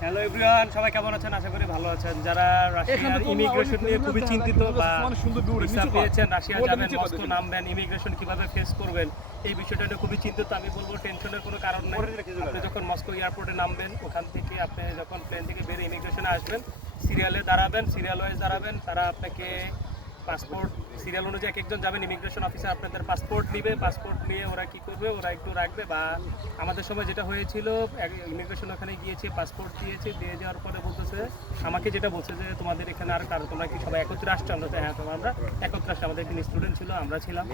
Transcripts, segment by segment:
Hello everyone, সবাই কেমন আছেন? আশা করি ভালো আছেন। যারা রাশিয়ার ইমিগ্রেশন নিয়ে খুবই চিন্তিত বা ভিসা পেয়েছেন, রাশিয়া যাবেন, মস্কো নামবেন, ইমিগ্রেশন কিভাবে ফেস করবেন, এই বিষয়টা নিয়ে খুবই চিন্তিত। আমি বলবো টেনশনের কোনো কারণ নেই। আপনি যখন মস্কো এয়ারপোর্টে নামবেন, ওখান থেকে আপনি যখন প্লেন থেকে বেরিয়ে ইমিগ্রেশনে আসবেন, সিরিয়ালে দাঁড়াবেন, সিরিয়াল ওয়াইজ দাঁড়াবেন। তারা আপনাকে পাসপোর্ট সিরিয়াল অনুযায়ী এক একজন যাবেন, ইমিগ্রেশন অফিসার আপনাদের পাসপোর্ট নিবে। পাসপোর্ট নিয়ে ওরা কি করবে, ওরা একটু রাখবে। বা আমাদের সময় যেটা হয়েছিল, ইমিগ্রেশন ওখানে গিয়েছে, পাসপোর্ট দিয়েছে, দিয়ে যাওয়ার পরে বলতেছে, আমাকে যেটা বলছে যে তোমাদের এখানে আর কারো, তোমরা কি সবাই একত্রে আসছো? আমরা হ্যাঁ, আমরা একত্রে আসছি। আমাদের এখানে স্টুডেন্ট ছিল, আমরা ছিলাম।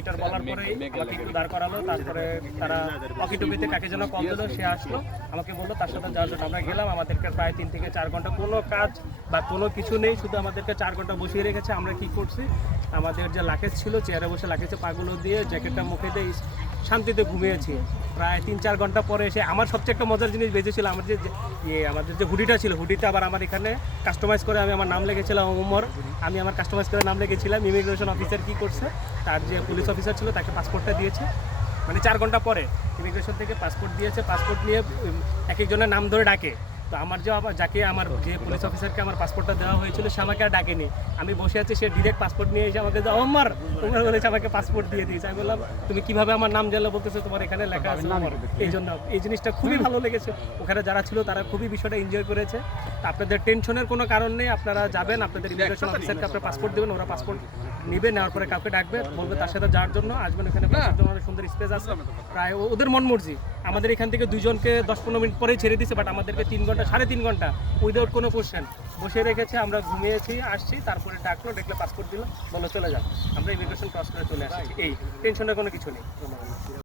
এটার বলার পরে আমাকে একটু দাঁড় করালো। তারপরে তারা অকিটুকিতে কাকে যেন কল দিল, সে আসলো, আমাকে বললো তার সাথে যাওয়ার জন্য। আমরা গেলাম। আমাদেরকে প্রায় 3 থেকে 4 ঘন্টা কোনো কাজ বা কোনো কিছু নেই, শুধু আমাদেরকে 4 ঘন্টা বসিয়ে রেখেছে। আমরা কি করছি, আমাদের যে লাকেজ ছিল, চেয়ারে বসে লাকেজে পাগুলো দিয়ে জ্যাকেটটা মুখে দিয়ে শান্তিতে ঘুমিয়েছি। প্রায় 3-4 ঘন্টা পরে এসে আমার সবচেয়ে একটা মজার জিনিস বেজেছিল, আমাদের যে হুডিটা ছিল, হুডিটা আবার আমার এখানে কাস্টমাইজ করে আমি আমার নাম লিখেছিলাম ওমর। আমি আমার কাস্টমাইজ করে নাম লিখেছিলাম। ইমিগ্রেশন অফিসার কি করছে, তার যে পুলিশ অফিসার ছিল তাকে পাসপোর্টটা দিয়েছে। মানে 4 ঘন্টা পরে ইমিগ্রেশন থেকে পাসপোর্ট দিয়েছে। পাসপোর্ট নিয়ে এক একজনের নাম ধরে ডাকে। তো আমার যে পুলিশ অফিসারকে আমার পাসপোর্টটা দেওয়া হয়েছিল, সে আমাকে আর ডাকেনি। আমি বসে আছি, সে ডিরেক্ট পাসপোর্ট নিয়ে এসে আমাকে ওমর বলেছে, আমাকে পাসপোর্ট দিয়ে দিয়েছে। আমি বললাম তুমি কিভাবে আমার নাম জানলে? বলতেছে তোমার এখানে লেখা আছে ওমর। এই জন্য এই জিনিসটা খুবই ভালো লেগেছে। ওখানে যারা ছিল তারা খুবই বিষয়টা এনজয় করেছে। আপনাদের টেনশনের কোনো কারণ নেই। আপনারা যাবেন, আপনাদের ইমিগ্রেশন অফিসারকে আপনার পাসপোর্ট দেবেন, ওরা পাসপোর্ট নিবে, নেওয়ার পরে কাউকে ডাকবে, বলবে তার সাথে যাওয়ার জন্য। আসবেন, এখানে অনেক সুন্দর স্পেস আছে, প্রায় ওদের মন মর্জি। আমাদের এখান থেকে 2 জনকে 10-15 মিনিট পরেই ছেড়ে দিচ্ছে, বাট আমাদেরকে 3 ঘন্টা 3.5 ঘন্টা উইদাউট কোনো কোশ্চেন বসে রেখেছে। আমরা ঘুমিয়েছি, আসছি, তারপরে ডাকলে পাসপোর্ট দিল, বলো চলে যান। আমরা ইমিগ্রেশন ক্রস করে চলে আসছি। এই টেনশনের কোনো কিছু নেই।